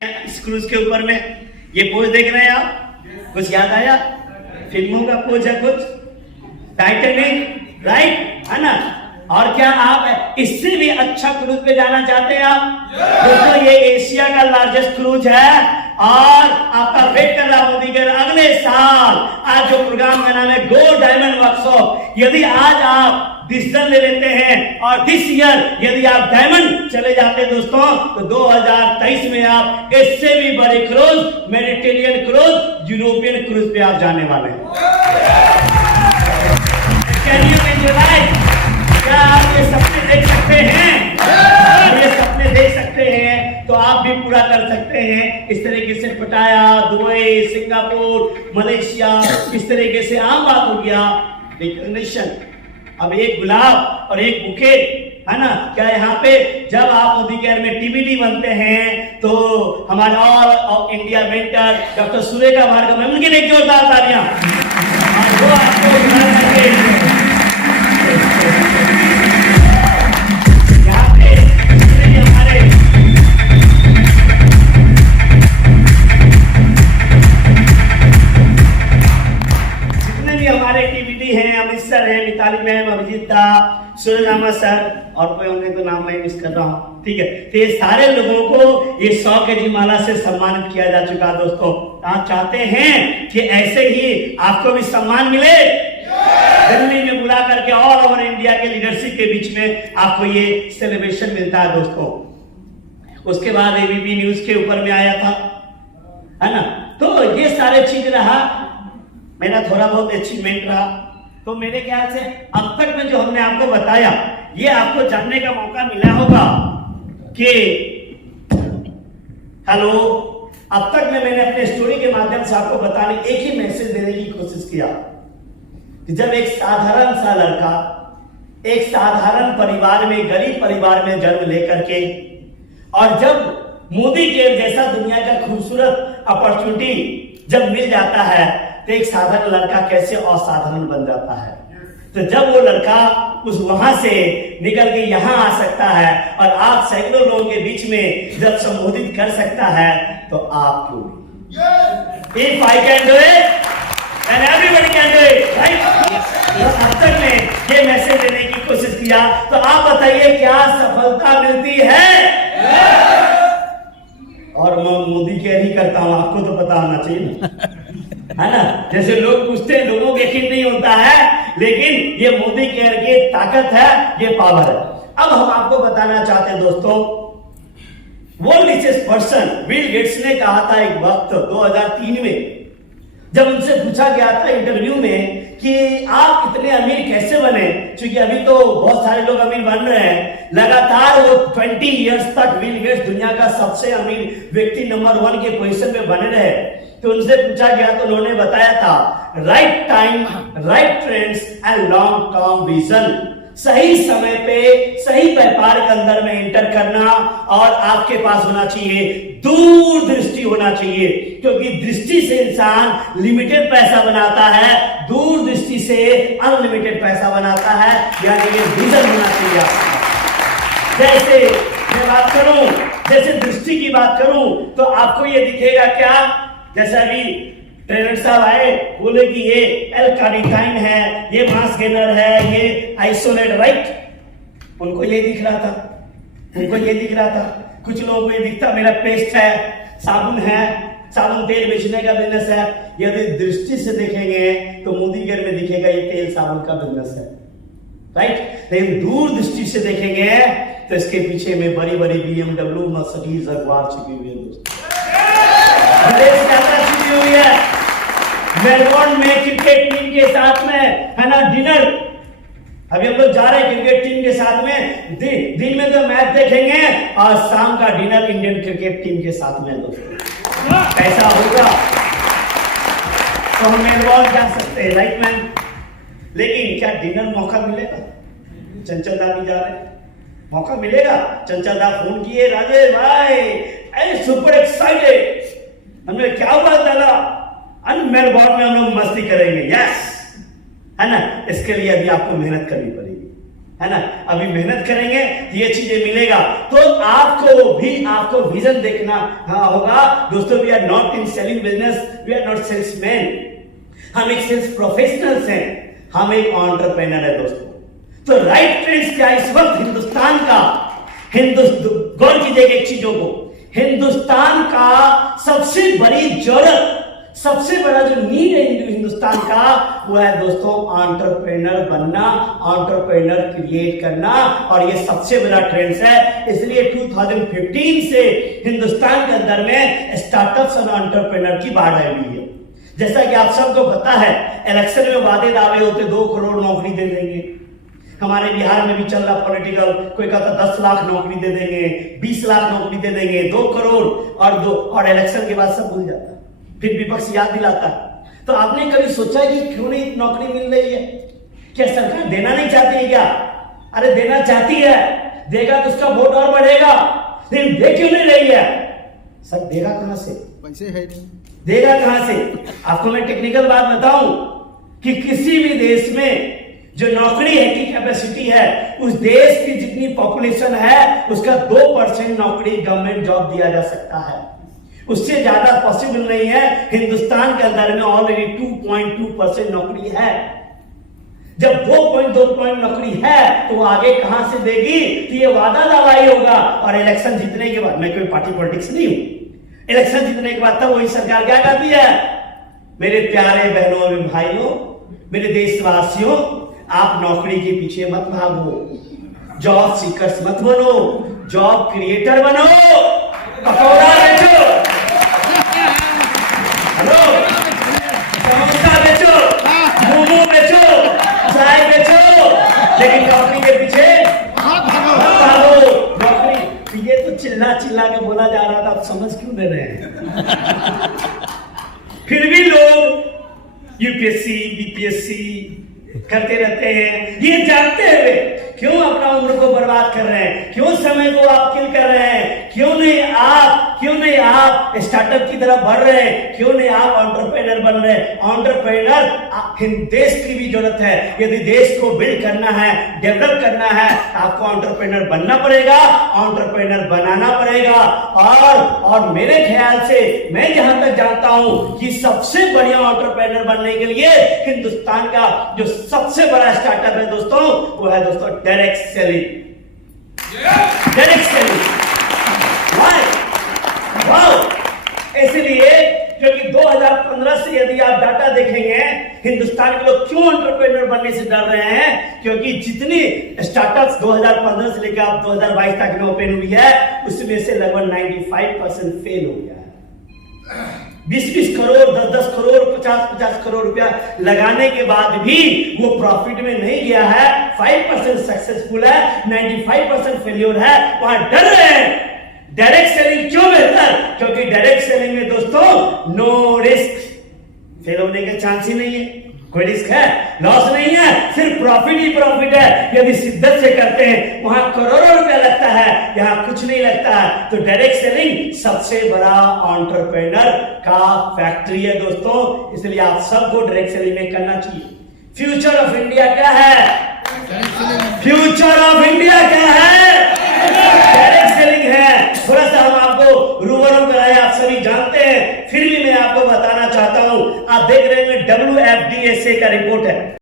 इस क्रूज के ऊपर में ये पोज देख रहे हैं आप, कुछ याद आया? फिल्मों का पोज है कुछ, टाइटैनिक, राइट है ना? और क्या आप इससे भी अच्छा क्रूज पे जाना चाहते हैं आप? दोस्तों ये एशिया का लार्जेस्ट क्रूज है और आपका वेट कर रहा मोदी के अगले साल। आज जो प्रोग्राम का नाम है गो डायमंड वर्कशॉप, यदि आज आप डिसीजन ले लेते हैं और दिस ईयर यदि आप डायमंड चले जाते हैं दोस्तों, तो 2023 में आप इससे भी बड़े cruise, Mediterranean cruise, European cruise पे आप जाने वाले हैं। Can you visualize? क्या आप ये सपने देख सकते हैं? अगर ये सपने देख सकते हैं तो आप भी पूरा कर सकते हैं। इस तरीके से पटाया, दुबई, सिंगापुर, मलेशिया, इस तरीके से आम बात हो गया। रिकॉग्निशन, अब एक गुलाब और एक बुके है ना? क्या यहाँ पे जब आप मोदी केयर में टीबीडी बनते हैं तो हमारे all India mentor doctor Surekha Bhargav ma'am, उनके लिए जोरदार तालियां। वो आपको यहाँ पे हमारे जितने भी हमारे टीबीडी हैं, अमित सर है, मिताली मैम, अभिजीत दा, सूर्यनामा सर और कोई होंगे तो नाम मैं मिस कर रहा हूँ, ठीक है? तो ये सारे लोगों को ये 100 केजी माला से सम्मानित किया जा चुका। दोस्तों आप चाहते हैं कि ऐसे ही आपको भी सम्मान मिले? दिल्ली में बुला करके ऑल ओवर इंडिया के लीडरशिप के बीच में आपको ये सेलिब्रेशन मिलता है दोस्तों। उसके बाद एबीपी न्यूज के ऊपर में आया था, है ना? तो ये सारे चीज रहा, मेरा थोड़ा बहुत अचीवमेंट रहा। तो मेरे ख्याल से अब तक में जो हमने आपको बताया, ये आपको जानने का मौका मिला होगा कि हेलो, अब तक में मैंने अपने स्टोरी के माध्यम से आपको बताने, एक ही मैसेज देने की कोशिश किया कि जब एक साधारण सा लड़का एक साधारण परिवार में, गरीब परिवार में जन्म लेकर के, और जब मोदी के जैसा दुनिया का खूबसूरत अपॉर्चुनिटी जब मिल जाता है, तो एक साधारण लड़का कैसे असाधारण बन जाता है। तो जब वो लड़का उस वहां से निकल के यहाँ आ सकता है और आप सैकड़ों लोगों के बीच में जब संबोधित कर सकता है, तो आप क्यों नहीं? If I can do it, and everybody can do it, right? अब तक में ये मैसेज देने की कोशिश किया, तो आप बताइए क्या सफलता मिलती है? और मैं मोदी केयर ही करता हूं, आपको तो पता होना चाहिए ना, है ना? जैसे लोग पूछते हैं, लोगों को यकीन नहीं होता है, लेकिन ये मोदी केयर की ताकत है, ये पावर है। अब हम आपको बताना चाहते हैं दोस्तों, world richest person Bill Gates ने कहा था एक वक्त 2003 में, जब उनसे पूछा गया था इंटरव्यू में कि आप इतने अमीर कैसे बने, क्योंकि अभी तो बहुत सारे लोग अमीर बन रहे हैं, लगातार वो 20 इयर्स तक बिल गेट्स दुनिया का सबसे अमीर व्यक्ति नंबर 1 के पोजीशन में बने रहे। तो उनसे पूछा गया तो उन्होंने बताया था, right time, right trends and long term vision. सही समय पे सही व्यापार के अंदर में एंटर करना, और आपके पास होना चाहिए दूरदृष्टि होना चाहिए, क्योंकि दृष्टि से इंसान लिमिटेड पैसा बनाता है, दूरदृष्टि से अनलिमिटेड पैसा बनाता है। यानी ये विजन होना चाहिए आपका। जैसे मैं बात करूं, जैसे दृष्टि की बात करूं, तो आपको ये दिखेगा क्या? जैसे अभी ट्रेनर साहब आए, बोले कि ये एल-कार्निटाइन है, ये मास गेनर है, ये आइसोलेट, राइट? उनको ये दिख रहा था, उनको ये दिख रहा था। कुछ लोगों को ये दिखता, मेरा पेस्ट है, साबुन है, साबुन तेल बेचने का बिजनेस है। यदि दृष्टि से देखेंगे तो मोदी केयर में दिखेगा ये तेल साबुन का बिजनेस है, राइट? लेकिन दूर दृष्टि से देखेंगे तो इसके पीछे में बड़ी बड़ी BMW, मर्सिडीज, जगुआर छिपी हुई है दोस्तों। विदेश यात्रा छिपी हुई है। मेलबोर्न में क्रिकेट टीम के साथ में, है ना, डिनर। अभी हम लोग जा रहे हैं क्रिकेट टीम के साथ में, दिन में तो मैच देखेंगे और शाम का डिनर इंडियन क्रिकेट टीम के साथ में दोस्तों। कैसा होगा? तो हम मेलबोर्न जा सकते हैं, राइट मैन? लेकिन क्या डिनर मौका मिलेगा? चंचल दा भी जा रहे हैं, मौका मिलेगा? चंचल दा फोन किए, राजेश भाई अरे सुपर एक्साइटेड, हमने क्या हुआ दादा? मेलबोर्न में हम लोग मस्ती करेंगे, यस, है ना? इसके लिए अभी आपको मेहनत करनी पड़ेगी। है ना, अभी मेहनत करेंगे तो ये चीजें मिलेगा। तो आपको विजन देखना होगा दोस्तों। We are not in selling business, we are not salesman, हम एक सेल्स प्रोफेशनल्स हैं, हम एक एंटरप्रेन्योर है दोस्तों। तो राइट ट्रेंड्स क्या इस वक्त हिंदुस्तान का, गौर कीजिएगा एक चीजों को, हिंदुस्तान का सबसे बड़ी जरूरत, सबसे बड़ा जो नीड है हिंदुस्तान का, वो है दोस्तों एंटरप्रेन्योर बनना, एंटरप्रेन्योर क्रिएट करना। और ये सबसे बड़ा ट्रेंड है। इसलिए 2015 से हिंदुस्तान के अंदर में स्टार्टअप्स और एंटरप्रेन्योर की बाढ़ आई हुई है। जैसा कि आप सबको पता है, इलेक्शन में वादे दावे होते 2 करोड़ नौकरी दे देंगे। हमारे बिहार में भी चल रहा पॉलिटिकल, कोई कहता 10 लाख नौकरी दे देंगे, 20 लाख नौकरी दे देंगे, 2 करोड़ और इलेक्शन के बाद सब भूल जाता है, फिर विपक्ष याद दिलाता है। तो आपने कभी सोचा कि क्यों नहीं नौकरी मिल रही है? क्या सरकार देना नहीं चाहती है क्या? अरे देना चाहती है, देगा तो उसका वोट और बढ़ेगा, लेकिन दे क्यों नहीं रही है? सर देगा कहां से? पैसे है नहीं, देगा कहां से? आपको मैं टेक्निकल बात बताऊं कि किसी भी देश में जो नौकरी है की कैपेसिटी है, उस देश की जितनी पॉपुलेशन है उसका 2% नौकरी गवर्नमेंट जॉब दिया जा सकता है, उससे ज्यादा पॉसिबल नहीं है। हिंदुस्तान के अंदर में ऑलरेडी 2.2% नौकरी है। जब 2.2% नौकरी है तो वो आगे कहां से देगी? तो ये वादा दावा ही होगा। और इलेक्शन जीतने के बाद, मैं कोई पार्टी पॉलिटिक्स नहीं हूं, इलेक्शन जीतने के बाद तब वही सरकार क्या करती है? मेरे प्यारे बहनों और भाइयों, मेरे देशवासियों, आप नौकरी के पीछे मत भागो, जॉब सीकर्स मत बनो, जॉब क्रिएटर बनो। पकौड़ा बेचो, हेलो, समोसा बेचो, मोमो बेचो, चाय बेचो, लेकिन नौकरी के पीछे मत भागो। नौकरी, ये तो चिल्ला चिल्ला के बोला जा रहा था, आप समझ क्यों ले रहे हैं? फिर भी लोग यूपीएससी बीपीएससी करते रहते हैं, ये जानते हुए क्यों अपना उम्र को बर्बाद कर रहे हैं, क्यों समय को आप किल कर रहे हैं, क्यों नहीं आप स्टार्टअप की तरफ बढ़ रहे हैं, क्यों नहीं आप एंटरप्रेन्योर बन रहे हैं? एंटरप्रेन्योर देश की भी जरूरत है। यदि देश को बिल्ड करना है, डेवलप करना है, आपको एंटरप्रेन्योर बनना पड़ेगा, एंटरप्रेन्योर बनाना पड़ेगा। और मेरे ख्याल से, मैं जहां तक जानता हूं कि सबसे बढ़िया एंटरप्रेन्योर बनने के लिए हिंदुस्तान का जो सबसे बड़ा स्टार्टअप है दोस्तों, वो है दोस्तों डायरेक्ट सेलिंग। डायरेक्ट सेलिंग इसलिए क्योंकि 2015 से यदि आप डाटा देखेंगे, हिंदुस्तान के लोग क्यों एंटरप्रेन्योर बनने से डर रहे हैं? क्योंकि जितनी स्टार्टअप्स 2015 से लेकर आप 2022 तक में ओपन हुई है, उसमें से लगभग 95% फेल हो गया है। 20-20 करोड़, 10-10 करोड़, 50-50 करोड़ रुपया लगाने के बाद भी वो प्रॉफिट में नहीं गया है। 5% सक्सेसफुल है, 95% फेल्योर है, वहां डर रहे हैं। डायरेक्ट सेलिंग क्यों बेहतर? क्योंकि डायरेक्ट सेलिंग में दोस्तों नो रिस्क, फेल होने का चांस ही नहीं है, कोई रिस्क है, लॉस नहीं है, सिर्फ प्रॉफिट ही प्रॉफिट है। यदि शिद्दत से करते हैं वहां करोड़ों रुपया लगता है, यहां कुछ नहीं लगता है। तो डायरेक्ट सेलिंग सबसे बड़ा एंटरप्रेन्योर का फैक्ट्री है दोस्तों, इसलिए आप सबको डायरेक्ट सेलिंग में करना चाहिए। फ्यूचर ऑफ इंडिया क्या है? फ्यूचर ऑफ इंडिया क्या है? डायरेक्ट सेलिंग है। थोड़ा सा हम आपको रूबरू कराए, आप सभी जानते हैं, फिर भी मैं आपको बताना चाहता हूं। आप देख रहे हैं WFDSA का रिपोर्ट है,